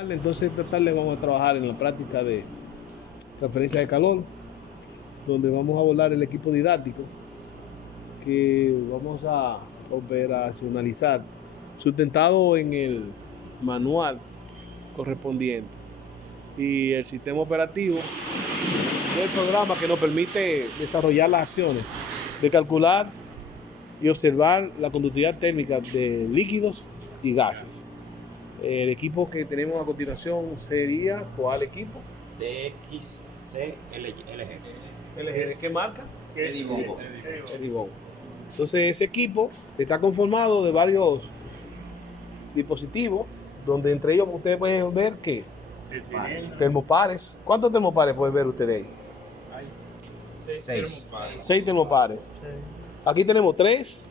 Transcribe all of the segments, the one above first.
Entonces esta tarde vamos a trabajar en la práctica de transferencia de calor, donde vamos a volar el equipo didáctico que vamos a operacionalizar, sustentado en el manual correspondiente y el sistema operativo del programa que nos permite desarrollar las acciones de calcular y observar la conductividad térmica de líquidos y gases. El equipo que tenemos a continuación sería, ¿cuál equipo? DXCLG. ¿De qué marca? Edibongo. Edibongo. Entonces ese equipo está conformado de varios dispositivos, donde entre ellos ustedes pueden ver que termopares. ¿Cuántos termopares pueden ver ustedes ahí? Seis. 6 termopares. Aquí tenemos 3.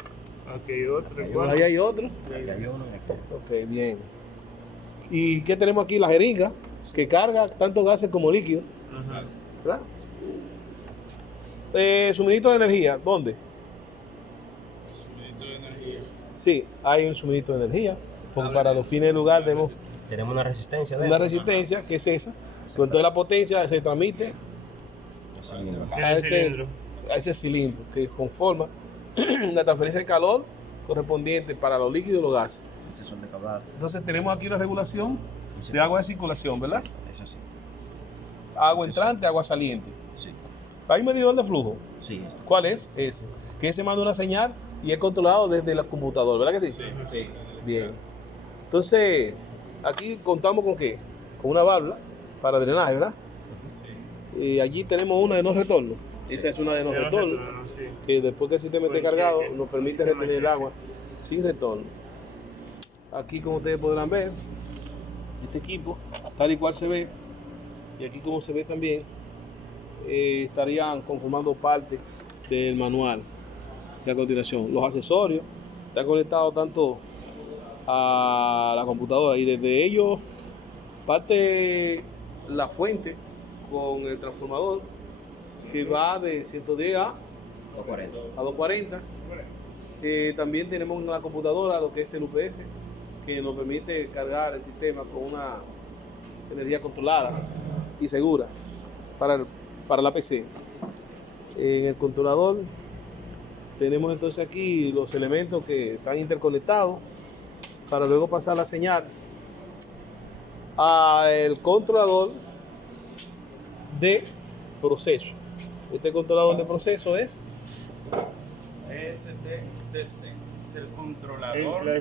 Ahí hay otro. Aquí había uno y aquí. Ok, bien. ¿Y qué tenemos aquí? La jeringa, que carga tanto gases como líquidos. ¿Verdad? Suministro de energía, ¿dónde? Suministro de energía. Sí, hay un suministro de energía, porque para los fines del lugar tenemos Tenemos una resistencia una resistencia, que es esa, con toda la potencia se transmite a ese cilindro que conforma la transferencia de calor correspondiente para los líquidos y los gases. Entonces tenemos aquí la regulación de agua de circulación, ¿verdad? Es así. Agua entrante, agua saliente. Sí. Hay un medidor de flujo. Sí. ¿Cuál es? Ese. Que ese manda una señal y es controlado desde el computador, ¿verdad que sí? Sí. Bien. Entonces, aquí contamos con qué? Con una válvula para drenaje, ¿verdad? Sí. Y allí tenemos una de no retorno. Esa es una de no retorno, que después que el sistema esté cargado nos permite retener el agua sin retorno. Aquí, como ustedes podrán ver, este equipo, tal y cual se ve, y aquí como se ve también, estarían conformando parte del manual de a continuación. Los accesorios están conectados tanto a la computadora y desde ellos parte la fuente con el transformador que va de 110 a 240. También tenemos en la computadora lo que es el UPS, que nos permite cargar el sistema con una energía controlada y segura para la PC. En el controlador tenemos entonces aquí los elementos que están interconectados para luego pasar la señal al controlador de proceso. Este controlador de proceso es STCC. Es el controlador. La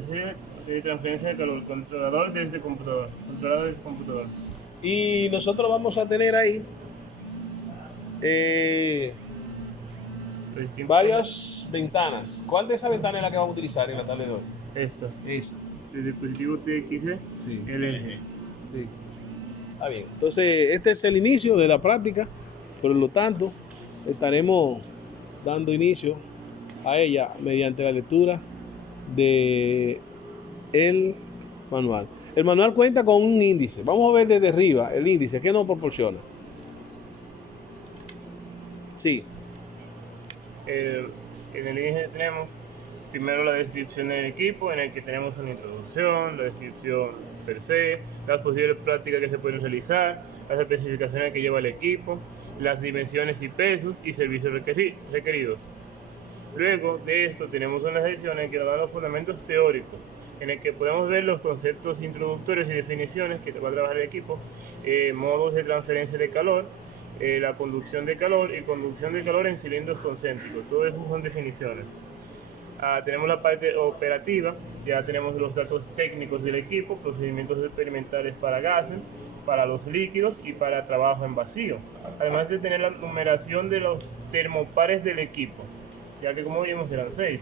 de transferencia de calor, controlador desde computador. Controlador desde computador. y nosotros vamos a tener ahí varias ventanas. ¿Cuál de esas ventanas es la que vamos a utilizar en la tarde de hoy? Esto. Esa. El dispositivo TXC, Sí. LG. Sí. Está bien. Entonces, este es el inicio de la práctica. Por lo tanto, estaremos dando inicio a ella mediante la lectura de el manual. El manual cuenta con un índice. Vamos a ver desde arriba el índice. ¿Qué nos proporciona? Sí. En el índice tenemos primero la descripción del equipo, en el que tenemos una introducción, la descripción per se, las posibles prácticas que se pueden realizar, las especificaciones que lleva el equipo, las dimensiones y pesos y servicios requeridos. Luego de esto tenemos una sección en que nos dan los fundamentos teóricos, en el que podemos ver los conceptos introductorios y definiciones que va a trabajar el equipo, modos de transferencia de calor, la conducción de calor y conducción de calor en cilindros concéntricos. Todo eso son definiciones. Tenemos la parte operativa, ya tenemos los datos técnicos del equipo, procedimientos experimentales para gases, para los líquidos y para trabajo en vacío. Además de tener la numeración de los termopares del equipo, ya que como vimos eran 6.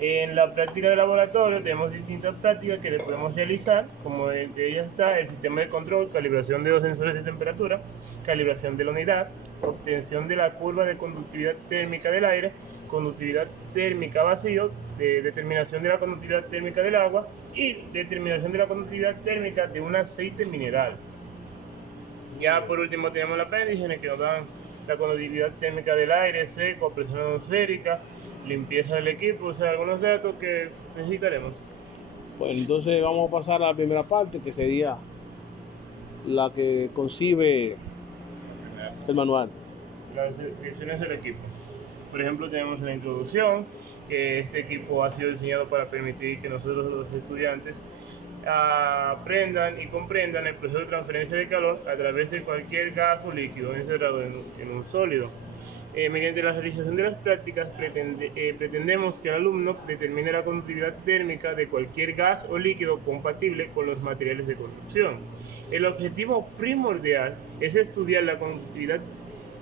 En la práctica de laboratorio tenemos distintas prácticas que le podemos realizar, como de ellas está el sistema de control, calibración de los sensores de temperatura, calibración de la unidad, obtención de la curva de conductividad térmica del aire, conductividad térmica vacío, determinación de la conductividad térmica del agua y determinación de la conductividad térmica de un aceite mineral. Ya por último tenemos el apéndice en el que nos dan la conductividad térmica del aire seco, presión atmosférica, limpieza del equipo, o sea, algunos datos que necesitaremos. Pues entonces vamos a pasar a la primera parte, que sería la que concibe el manual. Las descripciones del equipo. Por ejemplo, tenemos la introducción, que este equipo ha sido diseñado para permitir que nosotros los estudiantes aprendan y comprendan el proceso de transferencia de calor a través de cualquier gas o líquido encerrado en un sólido. Mediante la realización de las prácticas pretendemos que el alumno determine la conductividad térmica de cualquier gas o líquido compatible con los materiales de construcción. El objetivo primordial es estudiar la conductividad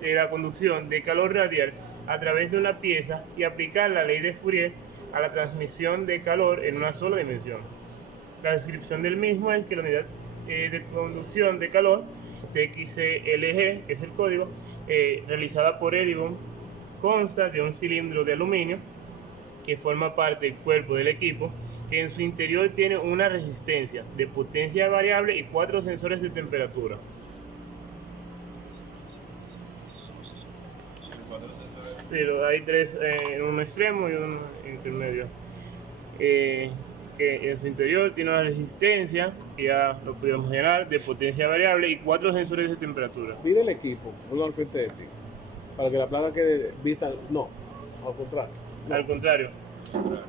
de la conducción de calor radial a través de una pieza y aplicar la ley de Fourier a la transmisión de calor en una sola dimensión. La descripción del mismo es que la unidad de conducción de calor, TXLG, que es el código, realizada por Edison, consta de un cilindro de aluminio que forma parte del cuerpo del equipo, que en su interior tiene una resistencia de potencia variable y 4 sensores de temperatura. Sí, hay 3 en un extremo y un intermedio. Que en su interior tiene una resistencia, que ya lo pudimos llenar, de potencia variable y 4 sensores de temperatura. Pide el equipo, ponlo al frente de ti, para que la placa quede vista. No, al contrario. No, Al contrario.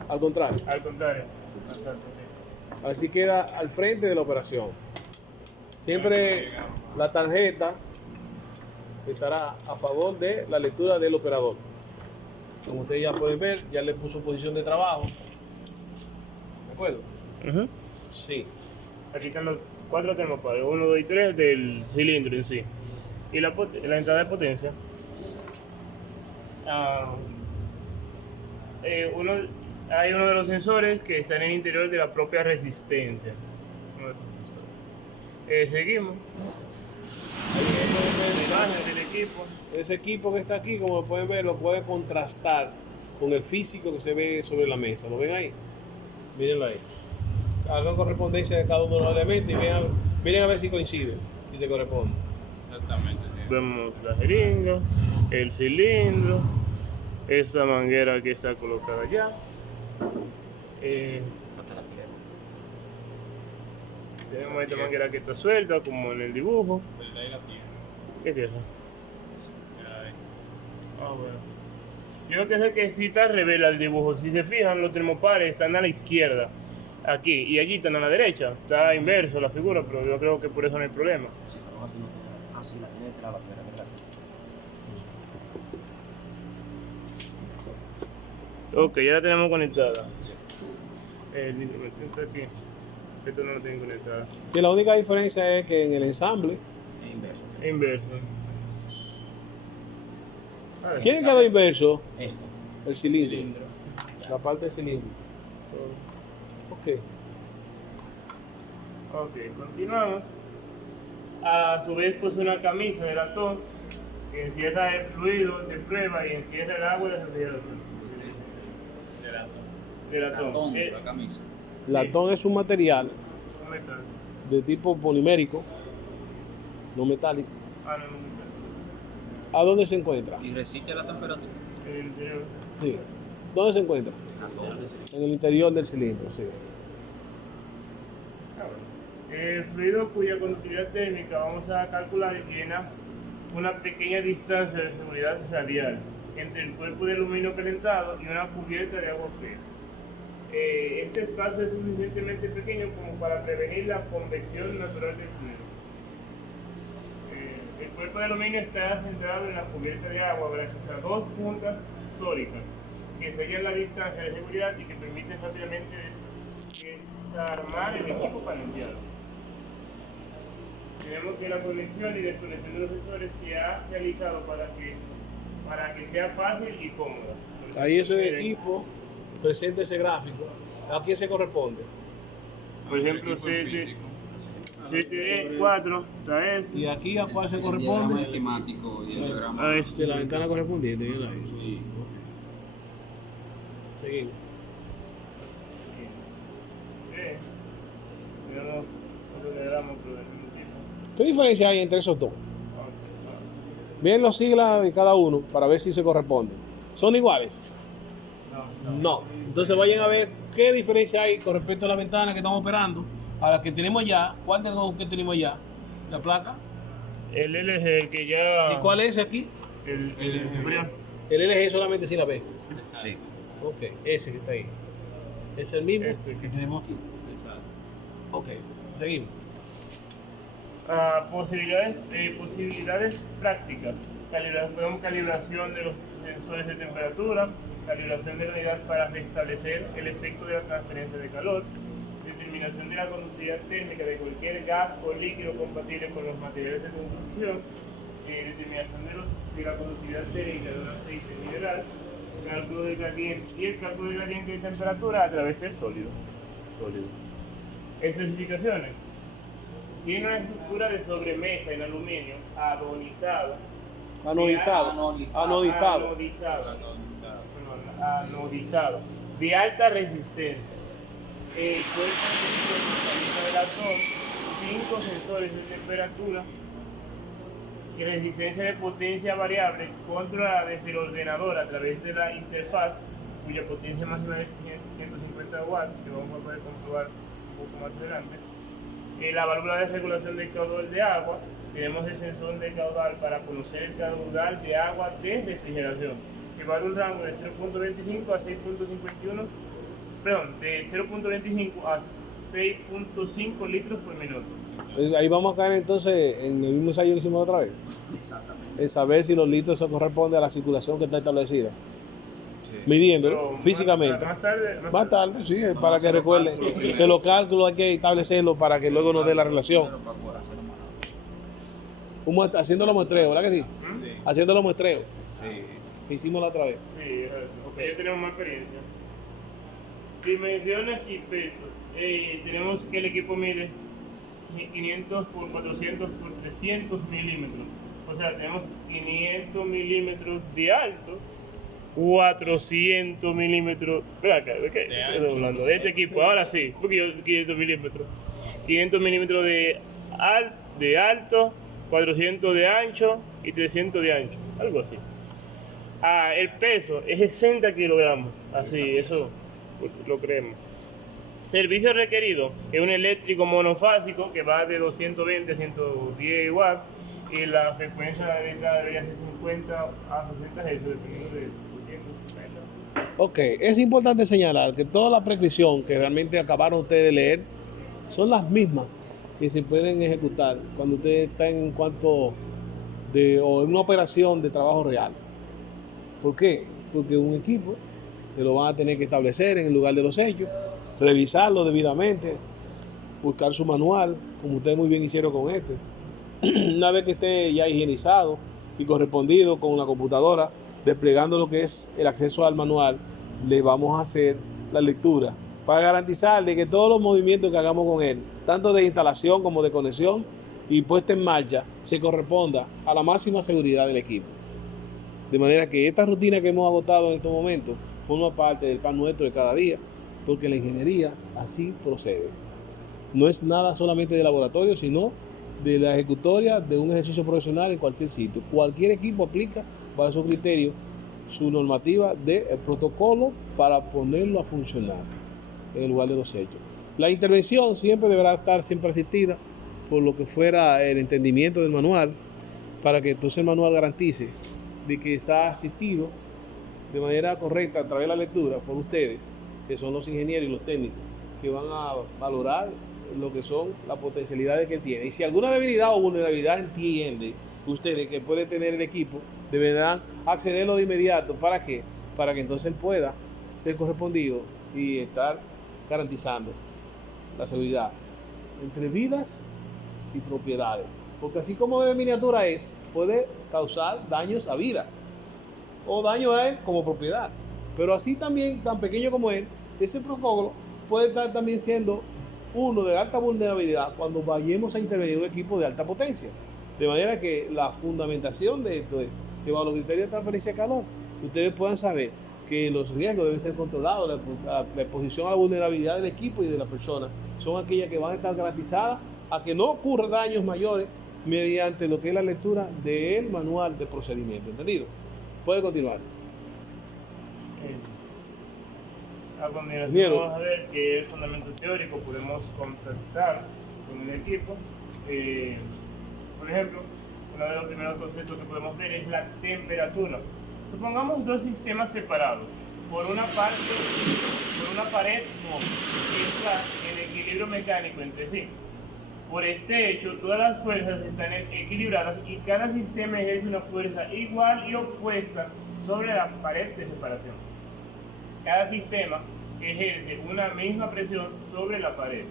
al contrario. Al contrario. Exacto, sí. Así queda al frente de la operación. Siempre la tarjeta estará a favor de la lectura del operador. Como ustedes ya pueden ver, ya le puso posición de trabajo. ¿De acuerdo? Ujú. Sí. Aquí están los 4 termopares, 1, 2 y 3 del cilindro en sí. Y la entrada de potencia. Hay uno de los sensores que está en el interior de la propia resistencia. Seguimos. Ahí vemos la imagen del equipo. Ese equipo que está aquí, como lo pueden ver, lo puede contrastar con el físico que se ve sobre la mesa. ¿Lo ven ahí? Mírenlo ahí. Hagan correspondencia de cada uno de los elementos y miren a ver si coincide, si se corresponde. Exactamente. Sí. Vemos la jeringa, el cilindro, esta manguera que está colocada allá. Tenemos esta manguera que está suelta, como en el dibujo. Pero ahí la tiene. ¿Qué es eso? Mira ahí. Bueno. Yo creo que si está revela el dibujo. Si se fijan, los termopares están a la izquierda, aquí, y allí están a la derecha. Está inverso la figura, pero yo creo que por eso no hay problema. Sí, pero así no tiene. Ah, sí, la tiene clara, ¿verdad? Ok, ya la tenemos conectada. El intermitente está aquí. Esto no lo tiene conectada. Que la única diferencia es que en el ensamble, Es inverso. Es inverso. A ver. ¿quién quedó inverso? Esto. El cilindro. Cilindro. La parte del cilindro. Ok. Ok, continuamos. A su vez, pues una camisa de latón que encierra el fluido de prueba y encierra el agua de refrigeración. De la De latón. la camisa. Latón es un material Un metal. de tipo polimérico, no metálico. Ah, no, no, ¿A dónde se encuentra? Y resiste la temperatura. en el interior. Sí. ¿Dónde se encuentra? ¿A dónde? En el interior del cilindro, sí. Ah, bueno. El fluido cuya conductividad térmica vamos a calcular llena una pequeña distancia de seguridad radial entre el cuerpo de aluminio calentado y una cubierta de agua fría. Este espacio es suficientemente pequeño como para prevenir la convección natural del fluido. El cuerpo de aluminio está centrado en la cubierta de agua gracias a 2 puntas tóricas que sellan la distancia de seguridad y que permiten rápidamente desarmar el equipo para limpiarlo. Tenemos que la conexión y desconexión de los sensores se ha realizado para que sea fácil y cómoda. Ahí ese equipo presenta ese gráfico. ¿A quién se corresponde? Por ejemplo, CTE4, está eso. ¿Y aquí a cuál se El diagrama corresponde? esquemático y el diagrama. A este. De la ventana correspondiente. Bien ahí. Sí. Seguimos. Tenemos otro diagrama, pero del mismo tipo. ¿Qué diferencia hay entre esos dos? Bien los siglas de cada uno para ver si se corresponden. ¿Son iguales? No. Entonces vayan a ver qué diferencia hay con respecto a la ventana que estamos operando, a la que tenemos allá, cuál de los que tenemos allá, ¿La placa? El LG que ya... ¿Y cuál es ese aquí? El superior. El LG solamente sin la B. Sí. Ok, ese que está ahí. ¿Es el mismo Este. que tenemos aquí? Exacto. Ok, seguimos. Posibilidades prácticas. Calibración de los sensores de temperatura, calibración de la unidad para restablecer el efecto de la transferencia de calor, determinación de la conductividad térmica de cualquier gas o líquido compatible con los materiales de construcción, determinación de la conductividad térmica de un aceite mineral, cálculo de gradiente y el cálculo de gradiente de temperatura a través del sólido. Especificaciones. Tiene una estructura de sobremesa en aluminio anodizado. Anodizado. De alta resistencia. El cuerpo de latón, 5 sensores de temperatura y resistencia de potencia variable controlada desde el ordenador a través de la interfaz, cuya potencia máxima es 150 watts, que vamos a poder comprobar un poco más adelante. La válvula de regulación del caudal de agua, tenemos el sensor de caudal para conocer el caudal de agua de refrigeración, que va a un rango de 0.25 a 6.51, perdón, de 0.25 a 6.5 litros por minuto. Ahí vamos a caer entonces en el mismo ensayo que hicimos otra vez. Exactamente. En saber si los litros se corresponden a la circulación que está establecida. Midiéndolo Pero físicamente. Más tarde, sí, para que recuerden que los cálculos hay que establecerlos para que luego nos dé la relación. Haciendo los muestreos, ¿verdad que sí? Sí. Haciendo los muestreos. Sí. Que hicimos la otra vez. Sí, porque ya tenemos más experiencia. Dimensiones y pesos. Tenemos que el equipo mide 500 por 400 por 300 milímetros. O sea, tenemos 500 milímetros de alto, 400 milímetros. Espera acá, ¿de qué? Estoy hablando de este equipo, ahora sí, porque yo 500 milímetros. 500 milímetros de alto, 400 de ancho y 300 de ancho, algo así. El peso es 60 kilogramos, así, eso lo creemos. Servicio requerido es un eléctrico monofásico que va de 220 a 110 watts y la frecuencia de entrada debería ser 50 a 60 Hz, dependiendo de 250. Ok, es importante señalar que toda la prescripción que realmente acabaron ustedes de leer son las mismas que se pueden ejecutar cuando ustedes están en cuanto o en una operación de trabajo real. ¿Por qué? Porque un equipo que lo van a tener que establecer en el lugar de los hechos, revisarlo debidamente, buscar su manual, como ustedes muy bien hicieron con este. Una vez que esté ya higienizado y correspondido con la computadora, desplegando lo que es el acceso al manual, le vamos a hacer la lectura para garantizar de que todos los movimientos que hagamos con él, tanto de instalación como de conexión y puesta en marcha, se corresponda a la máxima seguridad del equipo. De manera que esta rutina que hemos agotado en estos momentos forma parte del pan nuestro de cada día, porque la ingeniería así procede. No es nada solamente de laboratorio, sino de la ejecutoria de un ejercicio profesional en cualquier sitio. Cualquier equipo aplica bajo su criterio su normativa de protocolo para ponerlo a funcionar en el lugar de los hechos. La intervención siempre deberá estar siempre asistida por lo que fuera el entendimiento del manual, para que entonces el manual garantice de que está asistido de manera correcta a través de la lectura por ustedes, que son los ingenieros y los técnicos, que van a valorar lo que son las potencialidades que tiene. Y si alguna debilidad o vulnerabilidad entiende ustedes que puede tener el equipo, deberán accederlo de inmediato. ¿Para qué? Para que entonces él pueda ser correspondido y estar garantizando la seguridad entre vidas y propiedades. Porque así como de miniatura es, puede causar daños a vida o daño a él como propiedad. Pero así también, tan pequeño como él, ese protocolo puede estar también siendo uno de alta vulnerabilidad cuando vayamos a intervenir un equipo de alta potencia. De manera que la fundamentación de esto es que bajo los criterios de transferencia de calor, ustedes puedan saber que los riesgos deben ser controlados, la exposición a la vulnerabilidad del equipo y de la persona son aquellas que van a estar garantizadas a que no ocurran daños mayores mediante lo que es la lectura del manual de procedimiento. ¿Entendido? Puede continuar. A continuación vamos a ver que el fundamento teórico podemos contactar con el equipo. Por ejemplo, uno de los primeros conceptos que podemos ver es la temperatura. Supongamos dos sistemas separados. Por una pared que está en equilibrio mecánico entre sí. Por este hecho, todas las fuerzas están equilibradas y cada sistema ejerce una fuerza igual y opuesta sobre la pared de separación. Cada sistema ejerce una misma presión sobre la pared.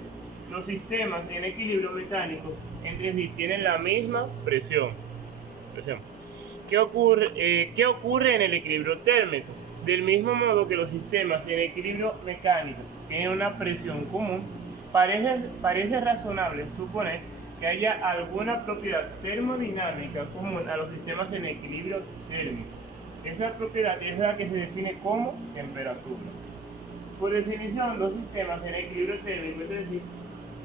Los sistemas en equilibrio mecánicos entre sí tienen la misma presión. ¿Qué ocurre en el equilibrio térmico? Del mismo modo que los sistemas en equilibrio mecánico tienen una presión común, parece razonable suponer que haya alguna propiedad termodinámica común a los sistemas en equilibrio térmico. Esa propiedad es la que se define como temperatura. Por definición, los sistemas en equilibrio térmico, es decir,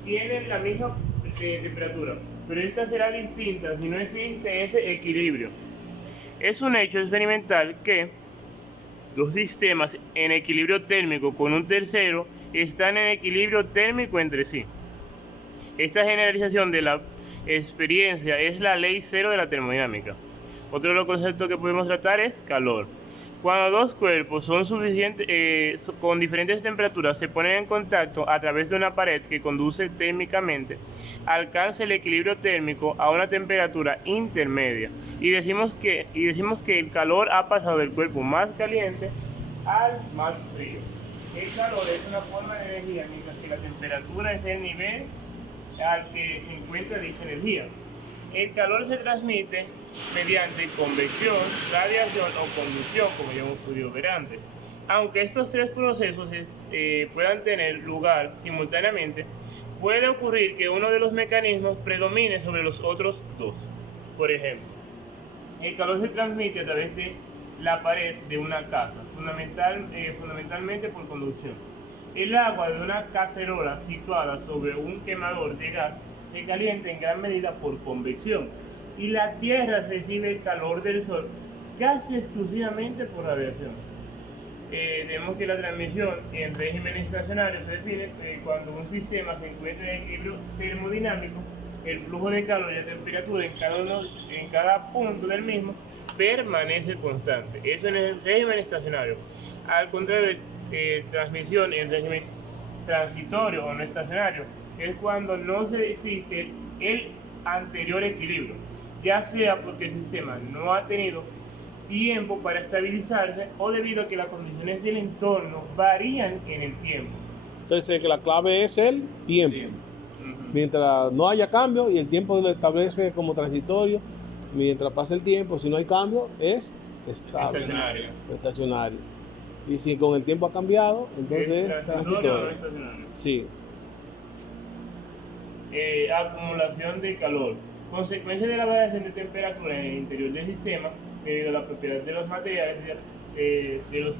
tienen la misma temperatura, pero esta será distinta si no existe ese equilibrio. Es un hecho experimental que dos sistemas en equilibrio térmico con un tercero están en equilibrio térmico entre sí. Esta generalización de la experiencia es la ley cero de la termodinámica. Otro de los conceptos que podemos tratar es calor. Cuando dos cuerpos son con diferentes temperaturas se ponen en contacto a través de una pared que conduce térmicamente, alcanza el equilibrio térmico a una temperatura intermedia y decimos que el calor ha pasado del cuerpo más caliente al más frío. El calor es una forma de energía, mientras que la temperatura es el nivel al que se encuentra dicha energía. El calor se transmite mediante convección, radiación o conducción, como ya hemos podido ver antes. Aunque estos tres procesos puedan tener lugar simultáneamente, puede ocurrir que uno de los mecanismos predomine sobre los otros dos. Por ejemplo, el calor se transmite a través de la pared de una casa, fundamentalmente por conducción. El agua de una cacerola situada sobre un quemador de gas se calienta en gran medida por convección y la tierra recibe el calor del sol casi exclusivamente por radiación. Vemos que la transmisión en régimen estacionario se define cuando un sistema se encuentra en equilibrio termodinámico, el flujo de calor y la temperatura en cada punto del mismo permanece constante. Eso en el régimen estacionario. Al contrario de transmisión en régimen transitorio o no estacionario, es cuando no se existe el anterior equilibrio, ya sea porque el sistema no ha tenido tiempo para estabilizarse o debido a que las condiciones del entorno varían en el tiempo. Entonces, que la clave es el tiempo. Mientras no haya cambio y el tiempo lo establece como transitorio, mientras pasa el tiempo, si no hay cambio, es estable, estacionario. Y si con el tiempo ha cambiado, entonces es transitorio. Sí. Acumulación de calor. Consecuencia de la variación de temperatura en el interior del sistema debido a la propiedad de los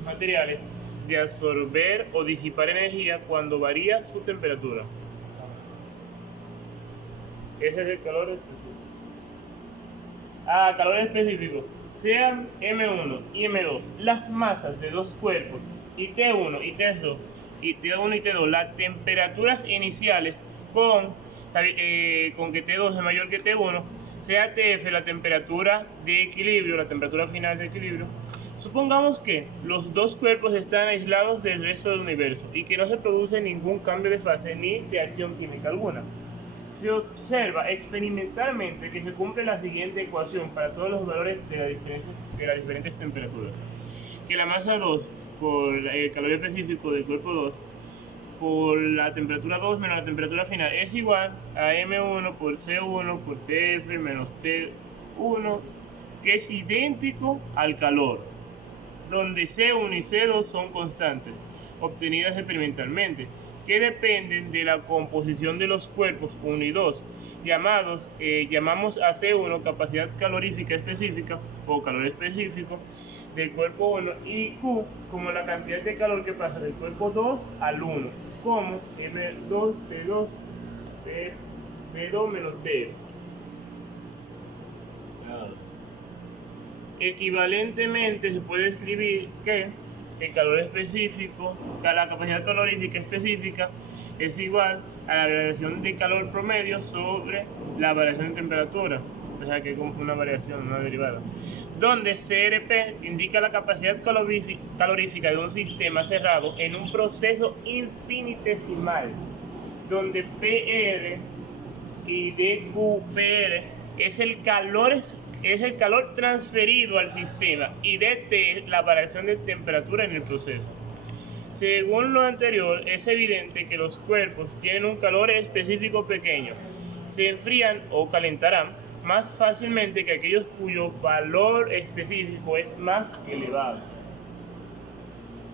materiales de absorber o disipar energía cuando varía su temperatura. Ese es el calor específico. Calor específico. Sean M1 y M2 las masas de dos cuerpos y T1 y T2 y T2, las temperaturas iniciales con que T2 es mayor que T1, sea TF la temperatura de equilibrio, la temperatura final de equilibrio. Supongamos que los dos cuerpos están aislados del resto del universo y que no se produce ningún cambio de fase ni de acción química alguna. Se observa experimentalmente que se cumple la siguiente ecuación para todos los valores de las diferentes temperaturas. Que la masa 2 por el calor específico del cuerpo 2 por la temperatura 2 menos la temperatura final es igual a M1 por C1 por TF menos T1, que es idéntico al calor, donde C1 y C2 son constantes, obtenidas experimentalmente, que dependen de la composición de los cuerpos 1 y 2, llamamos a C1 capacidad calorífica específica o calor específico del cuerpo 1 y Q como la cantidad de calor que pasa del cuerpo 2 al 1, como M2, P2, P2 menos T. Equivalentemente se puede escribir que el calor específico, la capacidad calorífica específica es igual a la variación de calor promedio sobre la variación de temperatura. o sea que es como una variación, una derivada, donde CRP indica la capacidad calorífica de un sistema cerrado en un proceso infinitesimal, donde PR y DQPR es el calor transferido al sistema y DT la variación de temperatura en el proceso. Según lo anterior, es evidente que los cuerpos tienen un calor específico pequeño, se enfrían o calentarán más fácilmente que aquellos cuyo valor específico es más elevado.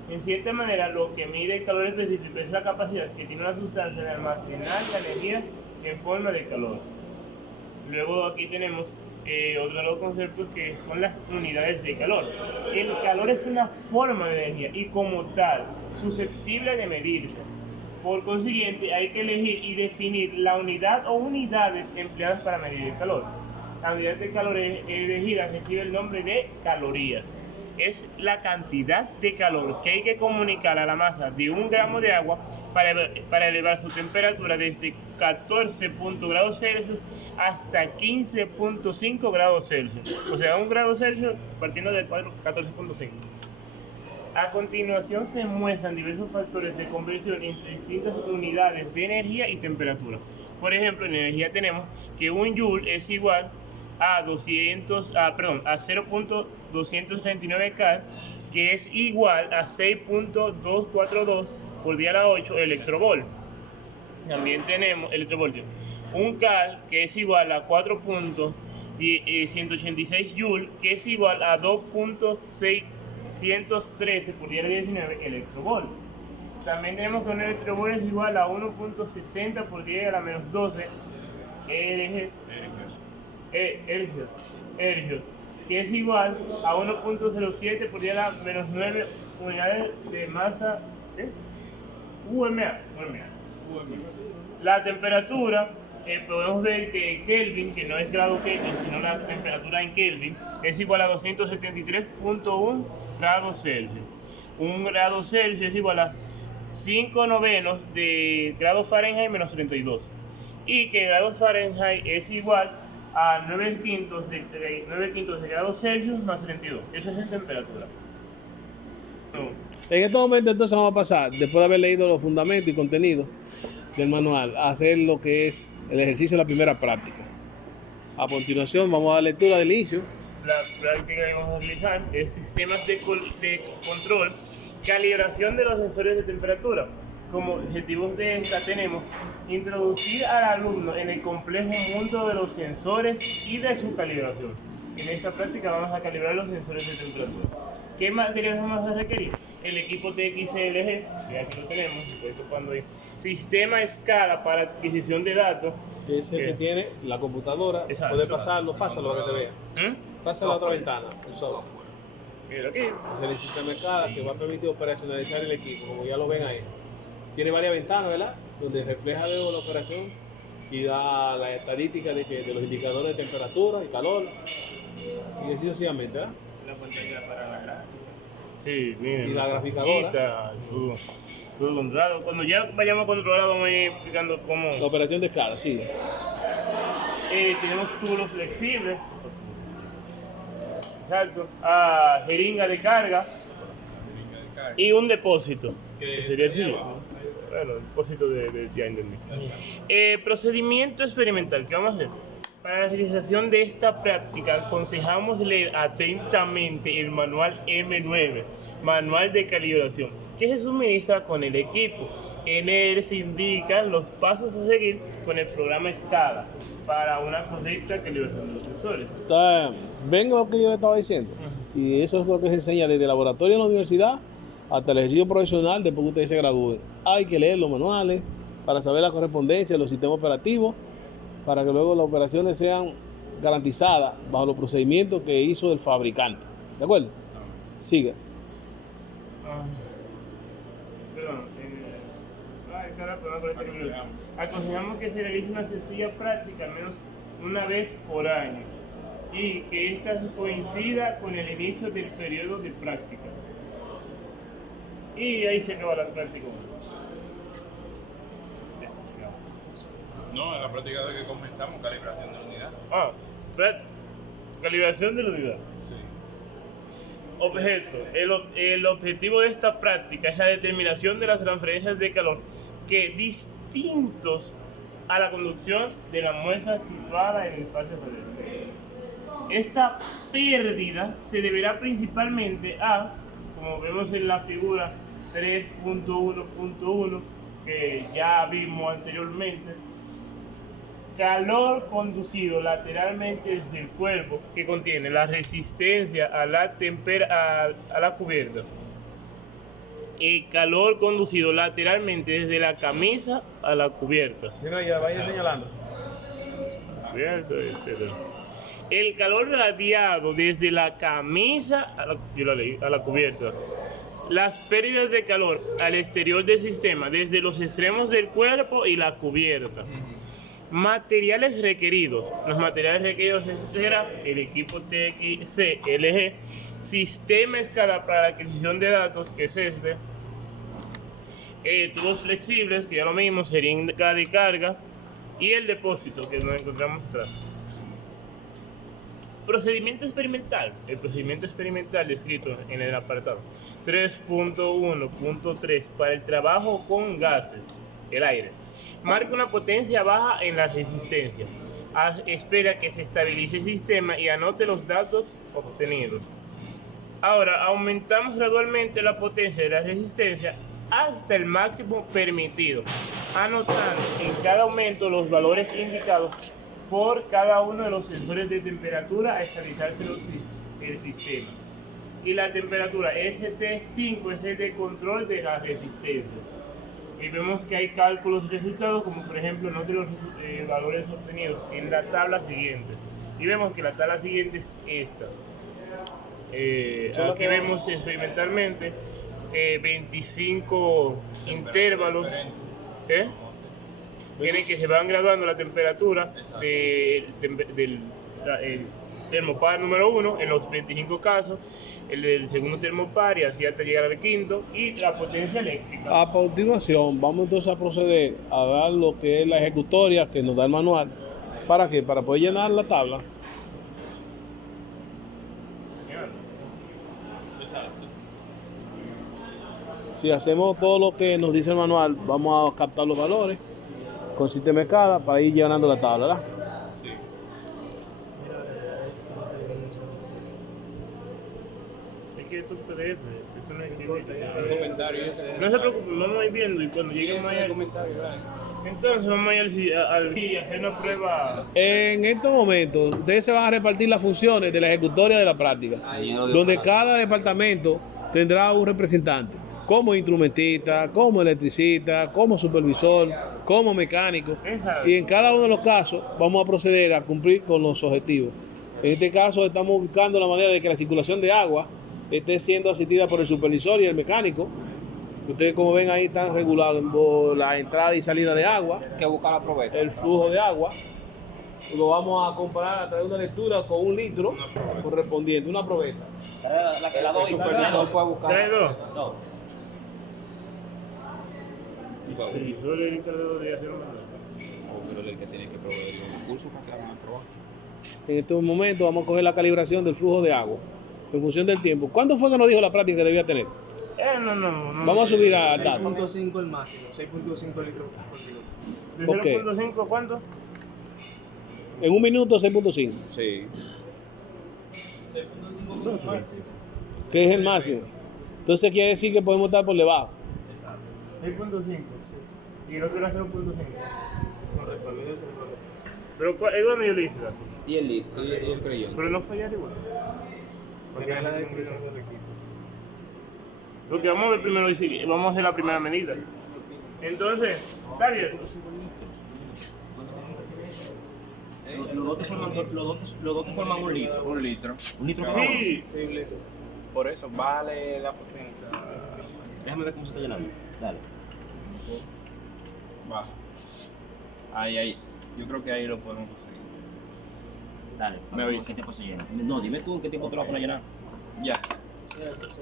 En cierta manera, lo que mide el calor específico es la capacidad que tiene una sustancia de almacenar la energía en forma de calor. Luego aquí tenemos otro de los conceptos que son las unidades de calor. El calor es una forma de energía y como tal, susceptible de medirse. Por consiguiente, hay que elegir y definir la unidad o unidades empleadas para medir el calor. La unidad de calor elegida recibe el nombre de calorías. Es la cantidad de calor que hay que comunicar a la masa de 1 gramo de agua para elevar su temperatura desde 14 grados Celsius hasta 15.5 grados Celsius. O sea, 1 grado Celsius partiendo de 14.5. A continuación se muestran diversos factores de conversión entre distintas unidades de energía y temperatura. Por ejemplo, en energía tenemos que 1 joule es igual a 0.239 K, que es igual a 6.242 por 10⁸ electrovolt. También tenemos electrovoltios. 1 cal, que es igual a 4.186 joule, que es igual a 2.613 por 10⁻XIX electrovolt. También tenemos que un electrovolt es igual a 1.60 por 10⁻12 ergios, que es igual a 1.07 por 10⁻9 unidades de masa UMA. La temperatura, podemos ver que Kelvin, que no es grado Kelvin, sino la temperatura en Kelvin, es igual a 273.1 grados Celsius. 1 grado Celsius es igual a 5/9 de grado Fahrenheit menos 32. Y que grado Fahrenheit es igual a 9/5 de grado Celsius más 32. Eso es en temperatura. En este momento entonces vamos a pasar, después de haber leído los fundamentos y contenidos del manual, a hacer lo que es el ejercicio de la primera práctica. A continuación vamos a dar lectura del inicio. La práctica que vamos a utilizar es sistemas de control, calibración de los sensores de temperatura. Como objetivos de esta tenemos introducir al alumno en el complejo mundo de los sensores y de su calibración. En esta práctica vamos a calibrar los sensores de temperatura. ¿Qué materiales vamos a requerir? El equipo TXLG, ya aquí lo tenemos, estoy topando ahí. Sistema SCADA para adquisición de datos. Que es el que tiene la computadora. Exacto. Puede pasarlo, pásalo para que se vea. Pasa a la otra ventana, el software. Mira aquí. Es el sistema SCADA que va a permitir operacionalizar el equipo, como ya lo ven ahí. Tiene varias ventanas, ¿verdad? Donde refleja luego la operación y da la estadística de los indicadores de temperatura y calor. Y así sucesivamente, ¿verdad? La pantalla para la gráfica. Sí, miren. Y la graficadora. Todo controlado. Cuando ya vayamos a controlar, vamos a ir explicando cómo. La operación de escala, sí. Tenemos tubos flexibles. Exacto. Jeringa de carga. Y un depósito. Que sería el cilindro. Bueno, el depósito de ya entendí. Procedimiento experimental. ¿Qué vamos a hacer? Para la realización de esta práctica, aconsejamos leer atentamente el manual M9, Manual de Calibración, que se suministra con el equipo. En él se indican los pasos a seguir con el programa SCADA para una correcta calibración de los sensores. Ven lo que yo estaba diciendo. Y eso es lo que se enseña desde el laboratorio en la universidad hasta el ejercicio profesional después que ustedes se gradúen. Hay que leer los manuales para saber la correspondencia de los sistemas operativos, para que luego las operaciones sean garantizadas bajo los procedimientos que hizo el fabricante. ¿De acuerdo? Sigue. Aconsejamos que se realice una sencilla práctica al menos una vez por año y que ésta coincida con el inicio del periodo de práctica. Y ahí se acaba la práctica. No, en la práctica de que comenzamos calibración de la unidad. Calibración de la unidad. Objeto. El objetivo de esta práctica es la determinación de las transferencias de calor que distintos a la conducción de la muestra situada en el espacio exterior. Esta pérdida se deberá principalmente a, como vemos en la figura 3.1.1 que ya vimos anteriormente, calor conducido lateralmente desde el cuerpo que contiene la resistencia a la cubierta. El calor conducido lateralmente desde la camisa a la cubierta. Mira, ya vaya señalando. Cubierta, etc. El calor radiado desde la camisa a la cubierta. Las pérdidas de calor al exterior del sistema desde los extremos del cuerpo y la cubierta. Materiales requeridos. Los materiales requeridos será el equipo TXC LG, sistema escala para la adquisición de datos, que es este, tubos flexibles, que ya lo mismo, jeringa de carga, y el depósito que nos encontramos atrás. Procedimiento experimental. El procedimiento experimental descrito en el apartado 3.1.3 para el trabajo con gases, el aire. Marca una potencia baja en la resistencia. Espera que se estabilice el sistema y anote los datos obtenidos. Ahora aumentamos gradualmente la potencia de la resistencia hasta el máximo permitido, anotando en cada aumento los valores indicados por cada uno de los sensores de temperatura a estabilizarse el sistema. Y la temperatura ST5 es el de control de la resistencia. Y vemos que hay cálculos resultados, como por ejemplo note los valores obtenidos en la tabla siguiente. Y vemos que la tabla siguiente es esta. Aquí vemos experimentalmente 25 intervalos tienen que se van graduando la temperatura del termopar número 1 en los 25 casos, el del segundo termopar y así hasta llegar al quinto, y la potencia eléctrica. A continuación vamos entonces a proceder a dar lo que es la ejecutoria que nos da el manual. ¿Para qué? Para poder llenar la tabla. Si hacemos todo lo que nos dice el manual, vamos a captar los valores con sistema de escala para ir llenando la tabla, ¿verdad? Sí. Es que esto es PDF, esto no es Un comentario. No se preocupen, vamos a ir viendo y cuando lleguemos allá. Entonces vamos a ir al día, hacer una prueba. En estos momentos, ustedes se van a repartir las funciones de la ejecutoria de la práctica, donde cada departamento tendrá un representante, como instrumentista, como electricista, como supervisor, como mecánico. Y en cada uno de los casos vamos a proceder a cumplir con los objetivos. En este caso estamos buscando la manera de que la circulación de agua esté siendo asistida por el supervisor y el mecánico. Ustedes, como ven ahí, están regulados la entrada y salida de agua, Hay que buscar la probeta. el flujo de agua. Lo vamos a comparar a través de una lectura con un litro correspondiente, una probeta. La que la doy, el supervisor puede buscar. ¿Trae dos? No. Y solo el encargado de hacer un manual. Pero el que tiene que proveer los recursos para que hagan el trabajo. En estos momentos vamos a coger la calibración del flujo de agua en función del tiempo. ¿Cuánto fue que nos dijo la práctica que debía tener? No. Vamos a subir al dato. 6.5 el máximo, 6.5 litros por minuto. ¿De Ok. 0.5 cuánto? En un minuto 6.5, Sí. que es el máximo. Entonces quiere decir que podemos estar por debajo. 6.5. Y el otro era 0.5. Pero es donde yo le hice. Y el litro, y el creyón. Pero no fallar igual. Porque Porque es la definición del equipo. Lo que vamos a ver primero es si vamos a hacer la primera medida. Entonces, está bien. Los dos forman un litro. Un litro. Un litro cada uno. Sí, 6 litros. Por eso vale la potencia. Déjame ver cómo se está llenando. Dale. Va. Ahí. Yo creo que ahí lo podemos conseguir. Dale, Me avisa. ¿qué tiempo se llena? No, dime tú en qué tiempo tú lo vas a poner a llenar. Ya. Ya, eso sí.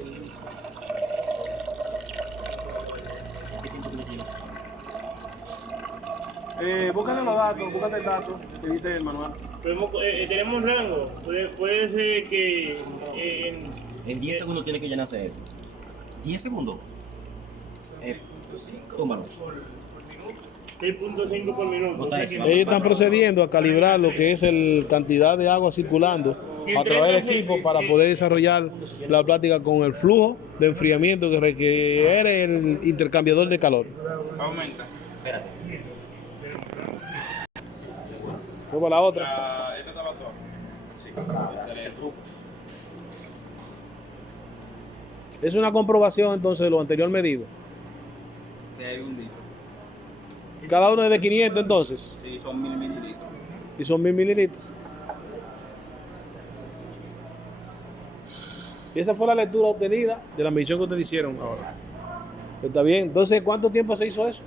¿Qué tiempo tú le tienes? Búscate los datos, búscate el dato que dice el manual. Tenemos un rango. Puede ser que En 10 segundos tiene que llenarse eso. 10 segundos. Son Eh, 6.5 tómalo. por minuto. 6.5 por minuto. Bota O sea eso. que- Ellos están procediendo a calibrar lo que es la cantidad de agua circulando a través del equipo para poder desarrollar la plática con el flujo de enfriamiento que requiere el intercambiador de calor. Aumenta. Espérate. Vamos para la otra. Esta está la otra. Sí. Ese es el truco. Es una comprobación entonces de lo anterior medido. Que hay un litro. Cada uno es de 500 entonces. Sí, son 1000 mililitros. Y son 1000 mililitros. Y esa fue la lectura obtenida de la medición que ustedes hicieron ahora. Está bien. Entonces, ¿cuánto tiempo se hizo eso?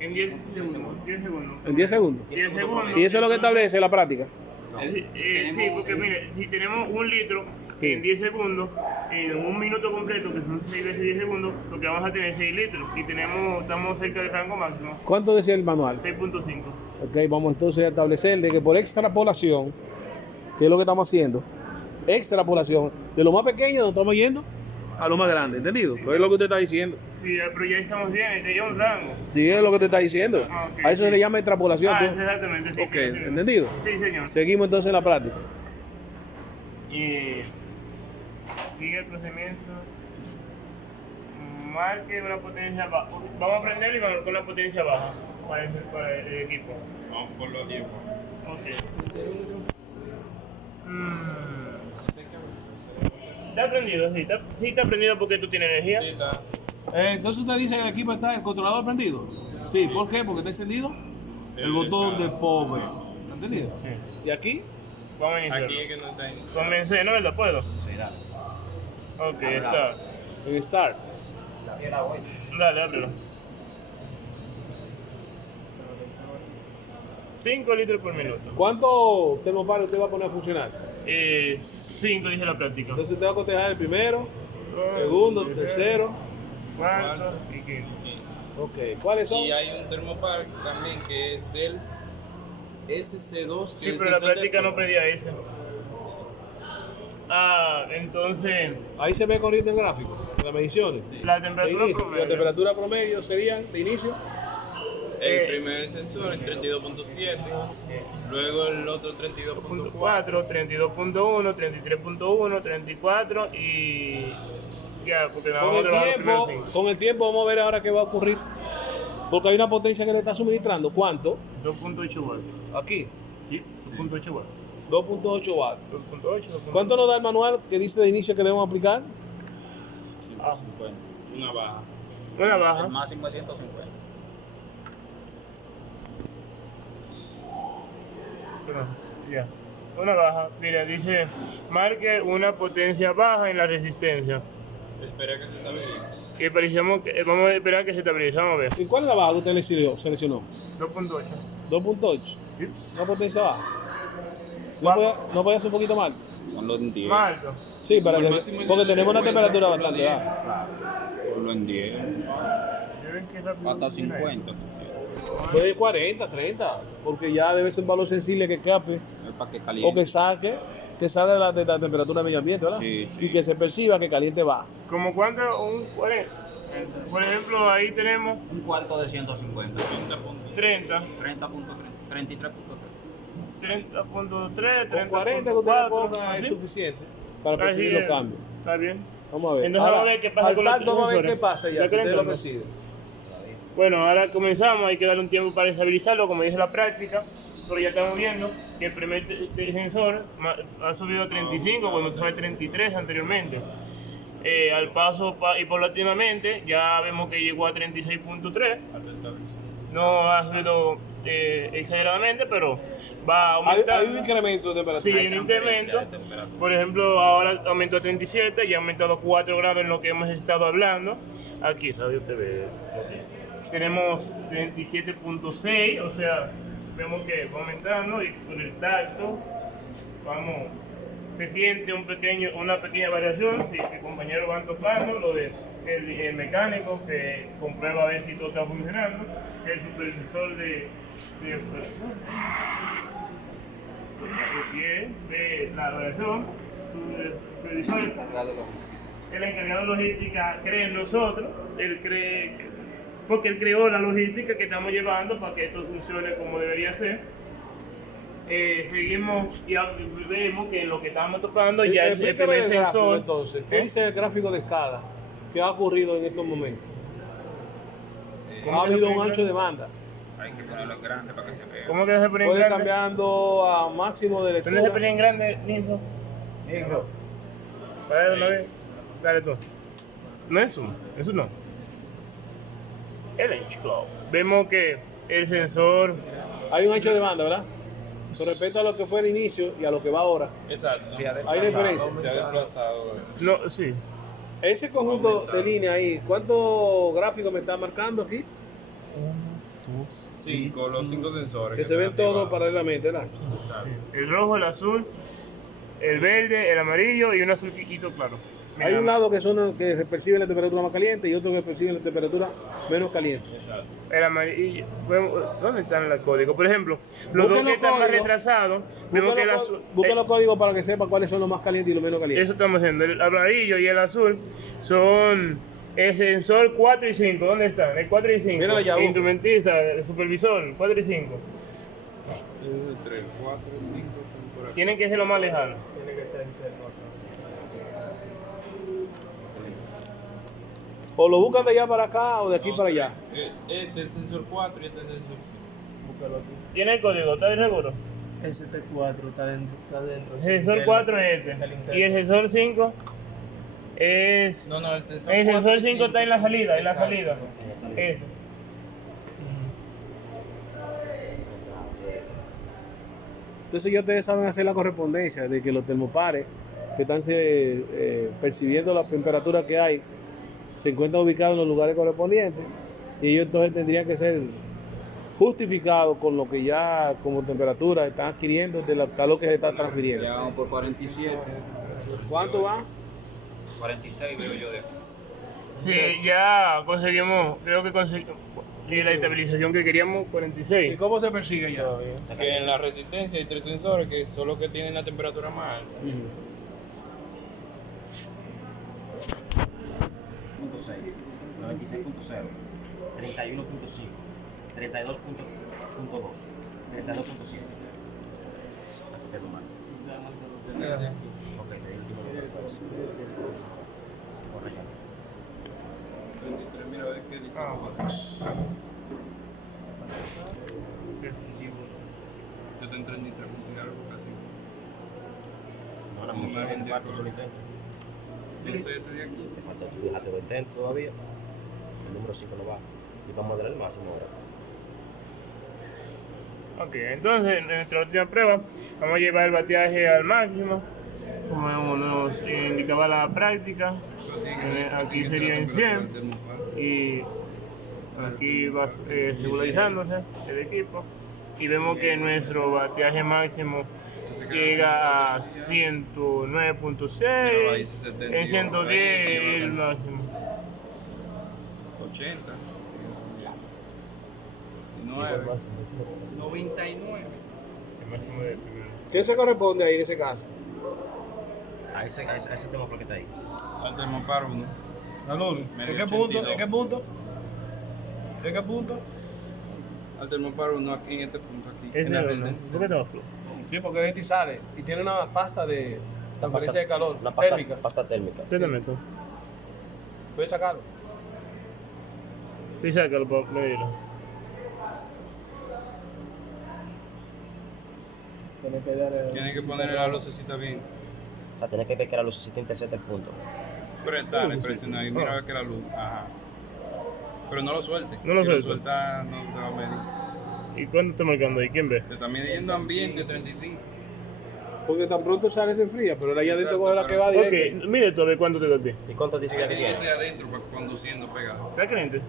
En 10 segundos. 10 segundos. En 10 segundos. 10 segundos. Y eso es lo que establece la práctica. Sí, porque mire, si tenemos un litro en 10 segundos, en un minuto completo, que son 6 veces 10 segundos, lo que vamos a tener es 6 litros. Y estamos cerca del rango máximo, ¿Cuánto decía el manual? 6.5. Ok, vamos entonces a establecer de que por extrapolación, que es lo que estamos haciendo, extrapolación, de lo más pequeño nos estamos yendo a lo más grande, ¿entendido? Pues es lo que usted está diciendo. Sí, pero ya estamos bien, ya un rango. Sí, es lo que usted está diciendo. Ah, ok, A eso sí. se le llama extrapolación. tú. Exactamente, sí. Ok, sí, señor. ¿entendido? Sí, señor. Seguimos entonces en la práctica. Y sigue el procedimiento. Marque una potencia baja. Vamos a prender y vamos con una potencia baja para el equipo. Vamos por los 10. Ok. Está prendido, sí está prendido porque tú tienes energía. Sí, está. Entonces usted dice que el equipo está el controlador prendido. Sí, ¿por qué? Porque está encendido el botón de power. ¿Entendido? ¿Y aquí? Vamos a iniciar. Aquí es que no está ahí. Comencé, ¿no? ¿Verdad? ¿Puedo? Sí, dale. Ok, está. En Start. Dale, ábrelo. 5 litros por minuto. ¿Cuántos termopares usted va a poner a funcionar? 5 dice la práctica. Entonces usted va a cotejar el primero, segundo, tercero. Cuarto y quinto. Ok, ¿cuáles son? Y hay un termopar también que es del SC2. Sí, pero la práctica no pedía eso. Entonces, Ahí se ve corriendo en gráfico, en las mediciones. la De temperatura inicio. La promedio. temperatura promedio serían de inicio. El primer sensor en 32.7. Luego el otro 32.4. 4, 32.1, 33.1, 34 y ya, porque vamos a trabajar los primeros 5. Con el tiempo vamos a ver ahora qué va a ocurrir. Porque hay una potencia que le está suministrando. ¿Cuánto? 2.8 watts. Aquí, ¿Sí? 2.8 watts. 2.8 watts. 2.8. ¿Cuánto nos da el manual que dice de inicio que debemos aplicar? Una baja. Una baja. máximo es 150. Perdón, ya. Una baja. Mira, dice, marque una potencia baja en la resistencia. Espera que se estabilice. Que parecemos que, vamos a esperar que se estabilice. Vamos a ver. ¿Y cuál es la baja que usted seleccionó? 2.8. 2.8. ¿Sí? Una potencia baja. No puede ser un poquito más. Ponlo en 10. Más alto. Sí, para Por que, máximo porque es tenemos una 50, temperatura por lo bastante 10. baja. Ponlo en 10. Yo ven que rápido Hasta funciona esto. 50. Puede ir 40, 30, porque ya debe ser un valor sensible que escape Es para que o caliente. que salga de la temperatura del medio ambiente, ¿verdad? Sí, sí. Y que se perciba que caliente baja. ¿Como cuánto? Un 40. Por ejemplo, ahí tenemos Un cuarto de 150. 30, 33.3. 30.3, Con 40 que usted le ponga es suficiente para percibir los cambios. Está bien. Vamos a ver. Entonces, vamos a ver qué pasa al con los tacto, vamos a ver sensores. qué pasa ya, ¿Ya si usted lo calentando? percibe. Bueno, ahora comenzamos, hay que darle un tiempo para estabilizarlo, como dice la práctica, pero ya estamos viendo que el primer sensor ha subido a 35 cuando estaba a 33 anteriormente. Al paso y paulatinamente ya vemos que llegó a 36.3. No ha subido exageradamente, pero va aumentando. Hay un incremento de temperatura. Sí, hay un incremento. Por ejemplo, ahora aumentó a 37 y ha aumentado 4 grados en lo que hemos estado hablando. Aquí, ¿sabe? Usted ve lo que dice. Tenemos 37.6, o sea, vemos que va aumentando y con el tacto, se siente una pequeña variación. Si mis compañeros van tocando, lo de el mecánico que comprueba a ver si todo está funcionando, el supervisor de Gutiérrez ve la evaluación, su supervisor, el encargado de logística cree en nosotros, él cree, porque él creó la logística que estamos llevando para que esto funcione como debería ser. Seguimos y vemos que en lo que estamos tocando ya el Explícame primer el gráfico, sensor. entonces. ¿Qué dice el gráfico de escala? ¿Qué ha ocurrido en estos momentos? Ha habido un ancho de banda. Hay que ponerlo grande para que se vea. ¿Cómo que se pone en Puede grande? cambiando a máximo de ¿Dónde se lectura. pone en grande, Ninfo? Dale una vez. Dale tú. No es zoom, eso no. El Edge Club. Vemos que el sensor. Hay un ancho de banda, ¿verdad? Con respecto a lo que fue el inicio y a lo que va ahora. Exacto. Hay diferencia. Se ha desplazado. No, sí. Ese conjunto de líneas ahí, ¿cuántos gráficos me está marcando aquí? 5, los 5 sensores. Que se ven están todos activados. paralelamente, ¿verdad? El rojo, el azul, el verde, el amarillo y un azul chiquito claro. Hay un lado que son los que perciben la temperatura más caliente y otro que perciben la temperatura menos caliente. El amarillo. ¿Dónde están los códigos? Por ejemplo, los Busquen dos que los están más códigos. retrasados, vemos que el azul. Busquen los códigos para que sepan cuáles son los más calientes y los menos calientes. Eso estamos haciendo. El amarillo y el azul son el sensor 4 y 5. ¿Dónde están? El 4 y 5. Míralo allá, El instrumentista, el supervisor, 4 y 5. 3, 4, 5, por aquí. Tienen que ser lo más lejano. O lo buscan de allá para acá o de aquí para allá. Este es el sensor 4 y este es el sensor 5. ¿Tiene el código? ¿Estás seguro? ST4 está dentro. El sensor 4 es este. Y el sensor 5 es. No, el sensor El 4 sensor y 5 está en la cinco, salida, en la exacto. salida. Ese. Entonces ya ustedes saben hacer la correspondencia de que los termopares que están percibiendo la temperatura que hay se encuentran ubicados en los lugares correspondientes y ellos entonces tendrían que ser justificados con lo que ya como temperatura están adquiriendo de la calor que se está transfiriendo. Ya vamos por 47. ¿Cuánto va? 46 veo yo de. Sí, ya conseguimos, creo que conseguimos y la estabilización que queríamos, ¿Y 46. cómo se persigue ya? Que en la resistencia hay 3 sensores que son los que tienen la temperatura más alta. 96.0, 96.0, 31.5, 32.2, 32.7. Tengo mal. Ok, te di el último número. Por allá. 33, mira, ves que dice. Yo te en 33 puntos y algo casi. No, la música tiene cuatro solo intento. Yo no sé este de aquí. Te falta, tú dejaste 2 intentos todavía. El número 5 no va. Y vamos a darle el máximo ahora. Ok, entonces en nuestra última prueba vamos a llevar el bateaje al máximo, como nos indicaba la práctica. Aquí sería en 100 y aquí va regularizándose el equipo y vemos que nuestro bateaje máximo llega a 109.6, en 110 el máximo. 80. 9. 99. El máximo de primero. ¿Qué se corresponde ahí en ese caso? A ese termómetro que está ahí. Al termoparo 1. ¿En qué punto? ¿En qué punto? ¿En qué punto? Al termoparo 1 aquí en este punto aquí. Es en la de uno. red. ¿Por qué te va flojo? Sí, porque este sale y tiene una pasta de transferencia de calor Una pasta térmica. pasta térmica. ¿Qué te meto? ¿Puedes sacarlo? Sí, sácalo para medirlo. Tiene que ponerle la lucecita bien. O sea, tienes que ver que la lucecita intercepta el punto. Presiona ahí, mira a ver que la luz. Ajá. Pero no lo suelte. No lo si suelte. lo suelta, no te va a medir. ¿Y cuánto está marcando ahí? ¿Quién ve? Te está midiendo ambiente 35. Porque tan pronto sale se enfría, pero allá adentro Exacto, coge la que va Ok, directo. mire tú a ver cuánto te da a ti. ¿Y cuánto dice que Tiene que tiene? ser adentro para conduciendo pegado. ¿Está caliente?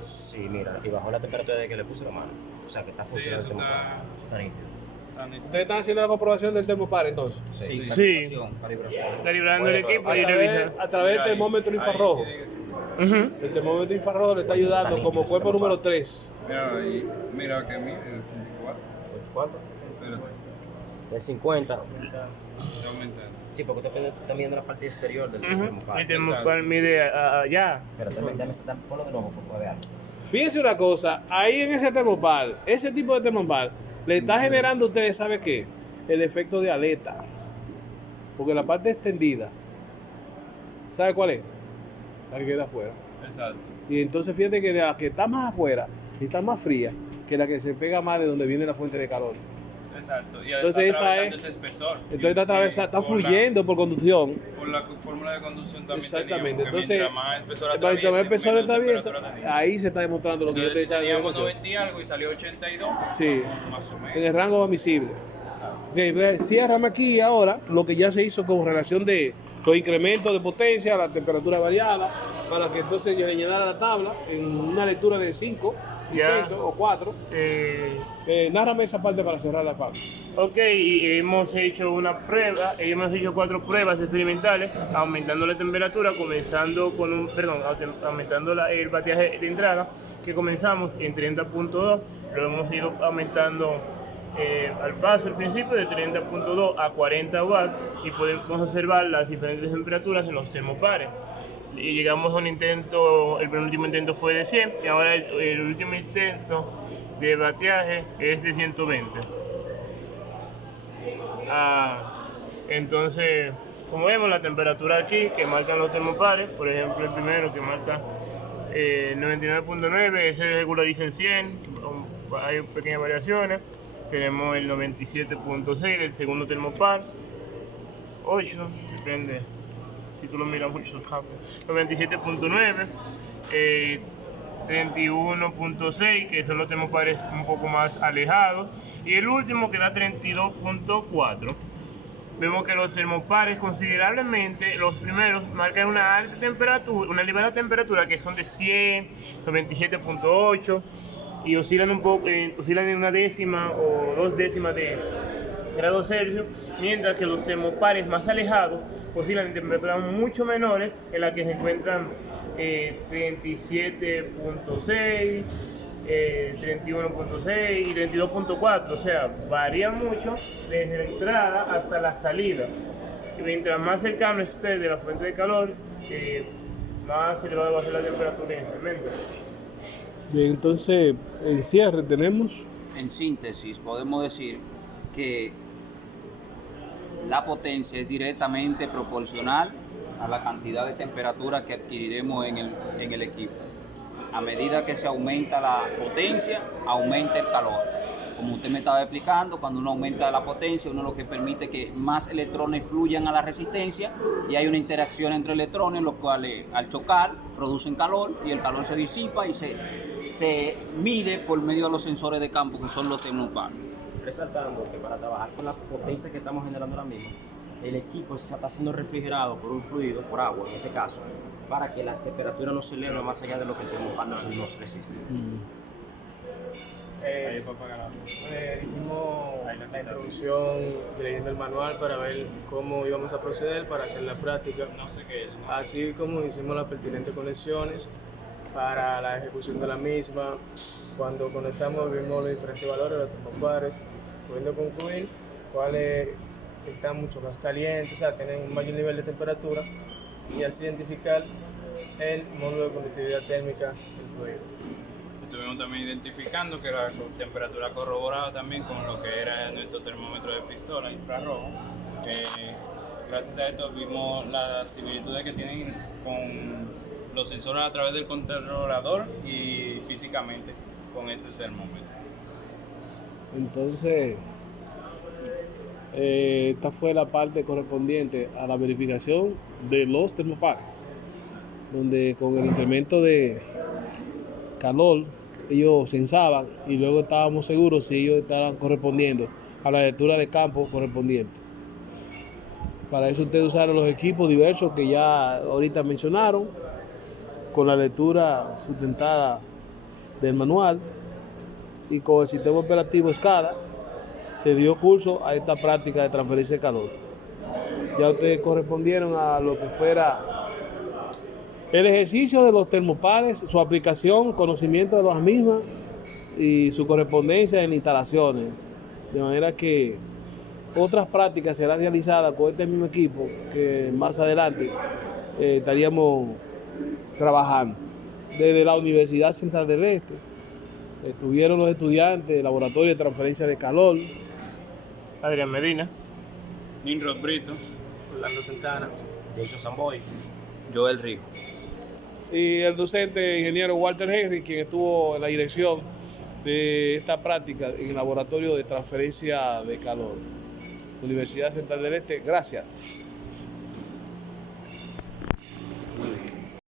Sí, mira, y bajó la temperatura de que le puse la mano. O sea, que está Sí, funcionando eso el termómetro. está. Está nítido. Está nítido. Ustedes están haciendo la comprobación del termopar entonces. Sí. Sí. Calibración. Calibrando el equipo y A revisando. través del Ahí, termómetro ahí infrarrojo. tiene que ser. Ujú. El termómetro infrarrojo le está ayudando como cuerpo número 3. Mira ahí, mira que mide el 24. ¿Cuánto? Espérate. De 50. Está aumentando. Sí, porque usted está midiendo la parte exterior del termopar. El termopar mide allá. Pero también, déjame ponlo de nuevo para ver. Fíjense una cosa, ahí en ese termopar, ese tipo de termopar, le está generando a ustedes, ¿sabe qué? El efecto de aleta. Porque la parte extendida, ¿sabe cuál es? La que queda afuera. Exacto. Y entonces fíjate que de la que está más afuera, está más fría que la que se pega más de donde viene la fuente de calor. Exacto. Y Entonces está esa atravesando es- ese espesor. Entonces está atravesada, está Por la- fluyendo por conducción. Por la fórmula de conducción también. Exactamente. teníamos que Entonces, mientras más espesor Cuando el atraviesa, espesor menos atraviesa, temperatura tenía. ahí se está demostrando lo que yo te Entonces, decía. teníamos 90 y algo y salió 82. Sí, Más o menos. en el rango admisible. Ok, ciérrame aquí ahora lo que ya se hizo con relación de los incrementos de potencia, la temperatura variada, para que entonces yo llenara la tabla en una lectura de 5 Ya. intentos o 4. Nárrame esa parte para cerrar la parte. Ok, y hemos hecho una prueba, hemos hecho 4 pruebas experimentales, aumentando la temperatura, comenzando con aumentando el bateaje de entrada, que comenzamos en 30.2, lo hemos ido aumentando al paso al principio de 30.2 a 40 watts y podemos observar las diferentes temperaturas en los termopares. Y llegamos a un intento, el penúltimo intento fue de 100 y ahora el último intento de bateaje es de 120. Entonces, como vemos, la temperatura aquí que marcan los termopares, por ejemplo, el primero que marca 99.9, ese regulariza en 100, hay pequeñas variaciones. Tenemos el 97.6 del segundo termopar, 8, depende si tú lo miras mucho rápido, 97.9, 31.6, que son los termopares un poco más alejados, y el último que da 32.4. Vemos que los termopares considerablemente, los primeros, marcan una alta temperatura, una elevada temperatura que son de 100, 97.8 y oscilan un poco, oscilan en una décima o 2 décimas de grado Celsius, mientras que los termopares más alejados oscilan en temperaturas mucho menores, en las que se encuentran 37.6, 31.6 y 32.4, o sea, varía mucho desde la entrada hasta la salida. Y mientras más cercano esté de la fuente de calor, más elevada va a ser la temperatura inicialmente. Bien, entonces, en cierre tenemos. En síntesis, podemos decir que la potencia es directamente proporcional a la cantidad de temperatura que adquiriremos en el equipo. A medida que se aumenta la potencia, aumenta el calor. Como usted me estaba explicando, cuando uno aumenta la potencia, uno lo que permite que más electrones fluyan a la resistencia y hay una interacción entre electrones, los cuales al chocar producen calor y el calor se disipa y se mide por medio de los sensores de campo que son los termopares. Resaltando que para trabajar con la potencia que estamos generando ahora mismo, el equipo se está siendo refrigerado por un fluido, por agua en este caso, para que las temperaturas no se eleven más allá de lo que el termopar nos resiste. Hicimos la introducción leyendo el manual para ver cómo íbamos a proceder para hacer la práctica. No sé qué es. ¿no? Así como hicimos las pertinentes conexiones para la ejecución de la misma. Cuando conectamos vimos los diferentes valores de los termopares, pudiendo concluir cuáles están mucho más calientes, o sea, tienen un mayor nivel de temperatura y así identificar el módulo de conductividad térmica del fluido. Estuvimos también identificando que la temperatura corroboraba también con lo que era nuestro termómetro de pistola infrarrojo. Gracias a esto vimos las similitudes que tienen con los sensores a través del controlador y físicamente con este termómetro. Entonces, esta fue la parte correspondiente a la verificación de los termopares, donde con el incremento de calor ellos sensaban y luego estábamos seguros si ellos estaban correspondiendo a la lectura de campo correspondiente. Para eso ustedes usaron los equipos diversos que ya ahorita mencionaron, con la lectura sustentada del manual y con el sistema operativo SCADA se dio curso a esta práctica de transferencia de calor. Ya ustedes correspondieron a lo que fuera el ejercicio de los termopares, su aplicación, conocimiento de las mismas y su correspondencia en instalaciones. De manera que otras prácticas serán realizadas con este mismo equipo que más adelante estaríamos trabajando. Desde la Universidad Central del Este estuvieron los estudiantes del Laboratorio de Transferencia de Calor, Adrián Medina. Nimrod Brito. Orlando Santana. De hecho, Samboy. Joel Rico. y el docente ingeniero Walter Henry, quien estuvo en la dirección de esta práctica en el Laboratorio de Transferencia de Calor. Universidad Central del Este, gracias.